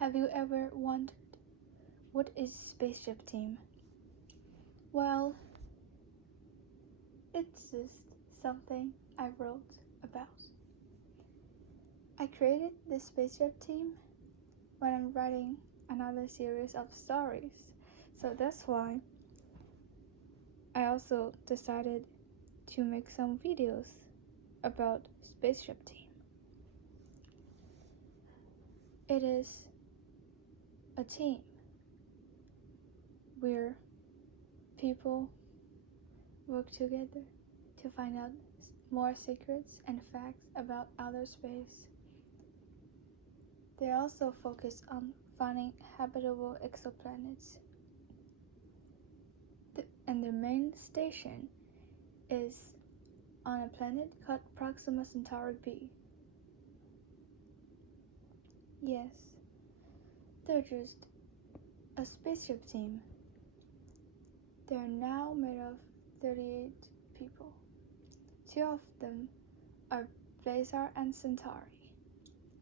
Have you ever wondered, what is Spaceship Team? Well, it's just something I wrote about. I created this Spaceship Team when I'm writing another series of stories, so that's why I also decided to make some videos about Spaceship Team. It is a team where people work together to find out more secrets and facts about outer space. They also focus on finding habitable exoplanets. And the main station is on a planet called Proxima Centauri b. Yes, they're just a spaceship team. They are now made of 38 people. 2 of them are Blazar and Centauri.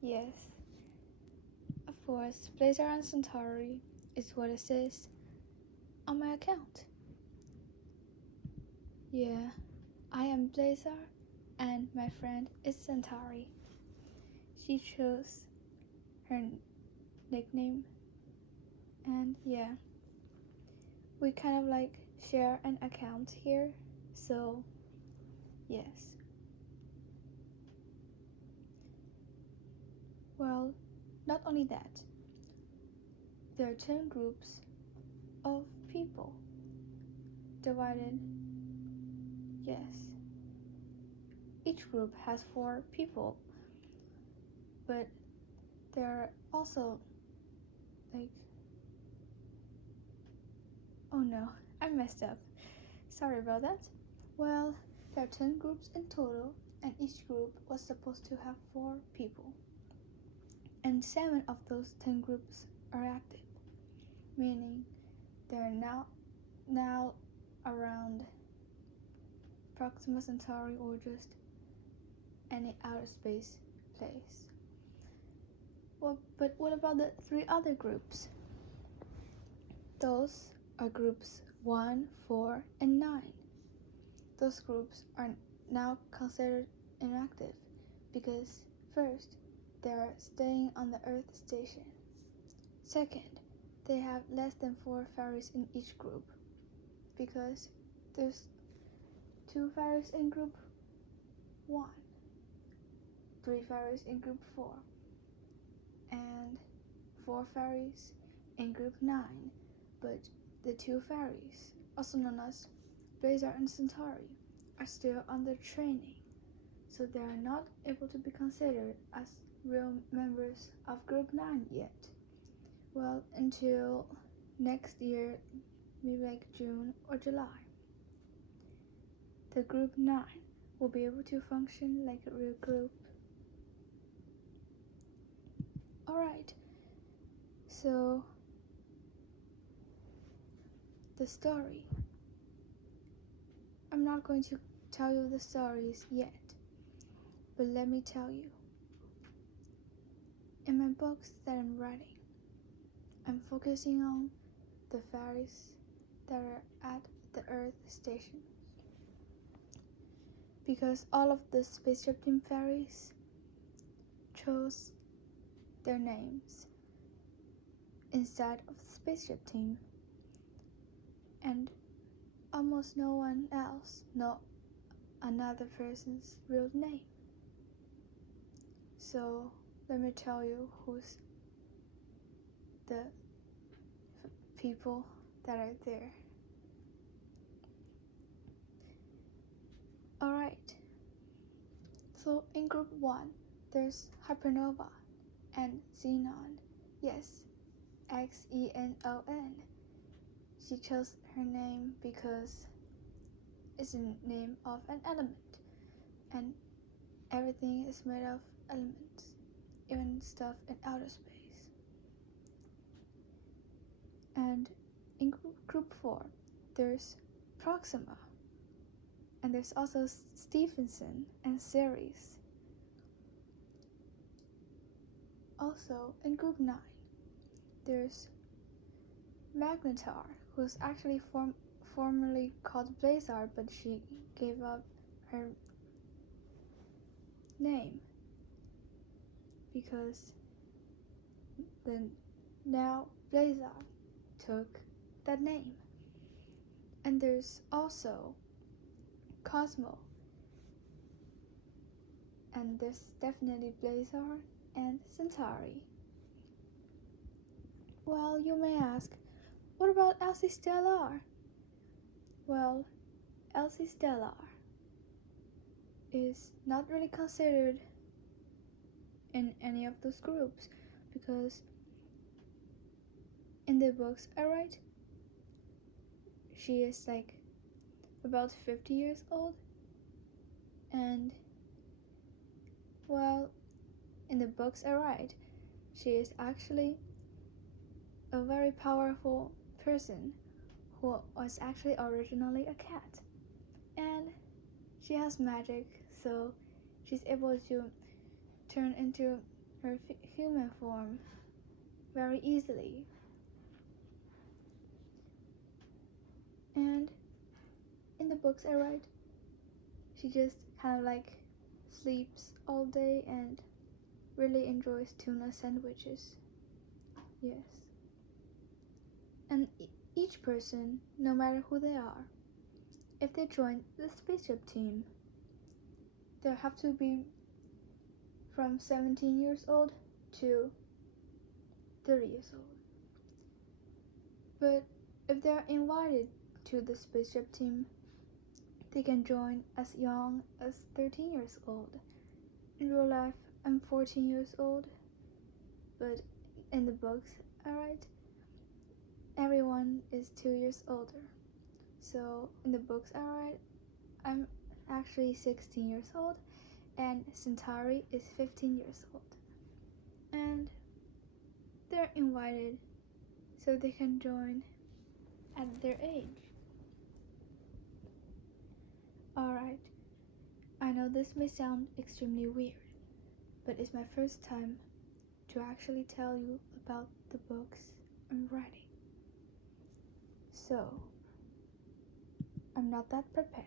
Yes, of course, Blazar and Centauri is what it says on my account. Yeah, I am Blazar and my friend is Centauri. She chose her nickname, and yeah, we kind of like share an account here, so yes. Well, not only that, there are 10 groups of people divided. Yes, each group has 4 people, but there are also oh no, I messed up. Sorry about that. Well, there are 10 groups in total, and each group was supposed to have 4 people. And 7 of those 10 groups are active, meaning they're now around Proxima Centauri or just any outer space place. Well, but what about the 3 other groups? Those are groups 1, 4, and 9. Those groups are now considered inactive because first, they are staying on the Earth station. Second, they have less than 4 fairies in each group because there's 2 fairies in group 1, 3 fairies in group 4, and 4 fairies in group 9, but the 2 fairies, also known as Blazar and Centauri, are still under training, so they are not able to be considered as real members of group 9 yet. Well, until next year, maybe like June or July, the group 9 will be able to function like a real group. Alright, so the story. I'm not going to tell you the stories yet, but let me tell you. In my books that I'm writing, I'm focusing on the fairies that are at the Earth station, because all of the Spaceship Team fairies chose their names instead of Spaceship Team, and almost no one else knows another person's real name. So let me tell you who's the people that are there. Alright, so in group 1, there's Hypernova and Xenon. Yes, Xenon. She chose her name because it's the name of an element, and everything is made of elements, even stuff in outer space. And in group 4, there's Proxima, and there's also Stephenson and Ceres. Also in group 9, there's Magnetar, who's actually formerly called Blazar, but she gave up her name because then now Blazar took that name. And there's also Cosmo, and there's definitely Blazar and Centauri. Well, you may ask, what about Elsie Stellar? Well, Elsie Stellar is not really considered in any of those groups because in the books I write, she is like about 50 years old, and well, in the books I write, she is actually a very powerful person who was actually originally a cat, and she has magic, so she's able to turn into her human form very easily. And in the books I write, she just kind of like sleeps all day and really enjoys tuna sandwiches. Yes. And each person, no matter who they are, if they join the Spaceship Team, they have to be from 17 years old to 30 years old. But if they're invited to the Spaceship Team, they can join as young as 13 years old. In real life, I'm 14 years old, but in the books I write, everyone is 2 years older. So in the books I write, I'm actually 16 years old, and Centauri is 15 years old. And they're invited so they can join at their age. Alright, I know this may sound extremely weird, but it's my first time to actually tell you about the books I'm writing. So, I'm not that prepared,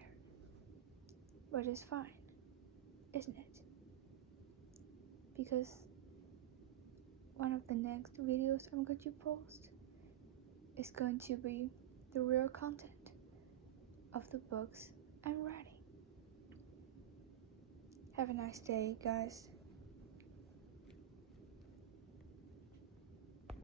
but it's fine, isn't it? Because one of the next videos I'm going to post is going to be the real content of the books I'm writing. Have a nice day, guys.